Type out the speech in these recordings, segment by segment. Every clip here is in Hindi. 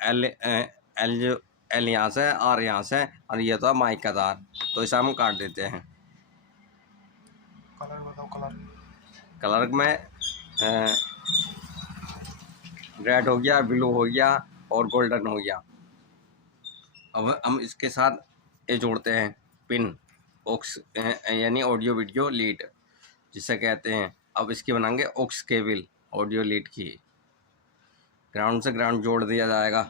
एल एल जो एल यहाँ से आर यहाँ से, और ये था माइक का तार, तो इसे हम काट देते हैं। कलर बताओ। कलर में रेड हो गया, ब्लू हो गया और गोल्डन हो गया। अब हम इसके साथ ये जोड़ते हैं पिन ऑक्स यानी ऑडियो वीडियो लीड जिसे कहते हैं। अब इसकी बनाएंगे ऑक्स केबल ऑडियो लीड की। ग्राउंड से ग्राउंड जोड़ दिया जाएगा।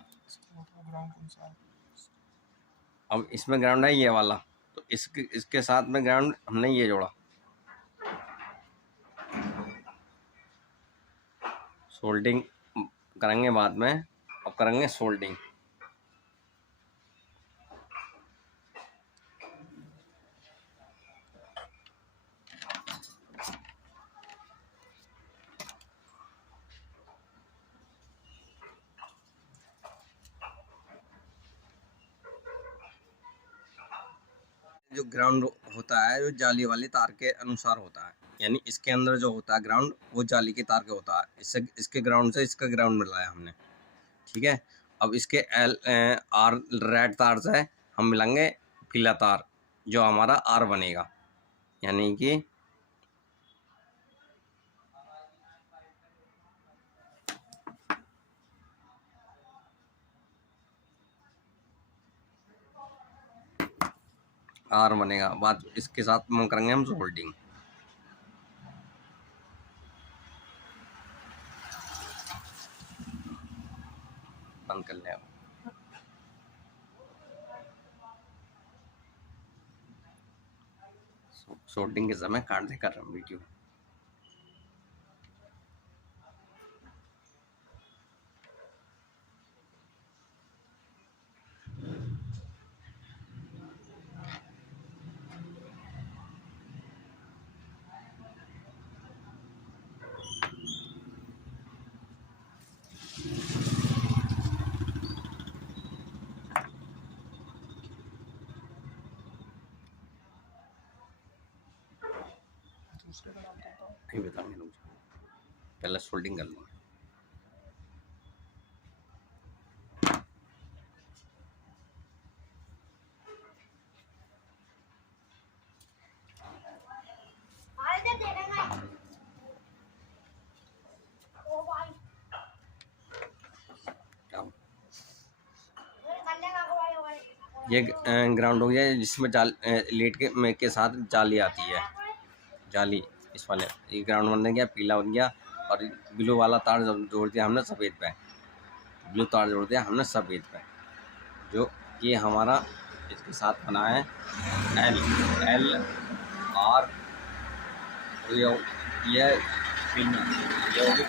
अब इसमें ग्राउंड है ये वाला, तो इसके साथ में ग्राउंड हमने ये जोड़ा। सोल्डिंग करेंगे बाद में, अब करेंगे सोल्डिंग। जो ग्राउंड होता है जो जाली वाली तार के अनुसार होता है, यानी इसके अंदर जो होता है ग्राउंड वो जाली की तार के होता है। इससे इसके ग्राउंड से इसका ग्राउंड मिलाया हमने, ठीक है। अब इसके एल आर रेड तार से हम मिलाएंगे पीला तार, जो हमारा आर बनेगा, यानी कि आर बनेगा। बाद इसके साथ हम करेंगे हम सोल्डिंग। बंद कर लें। सोल्डिंग के समय काट देकर रहा हूँ वीडियो। नहीं बताऊंगे लोग, पहले सोल्डिंग कर लूँगा। ये ग्राउंड हो गया जिसमें जाल लीड के साथ जाली आती है। जाली इस वाले ये ग्राउंड बन गया, पीला बन गया। और ब्लू वाला तार जोड़ दिया हमने सफ़ेद पे, ब्लू तार जोड़ दिया हमने सफ़ेद पे। जो ये हमारा इसके साथ बना है एल एल आर, ये पिन, ये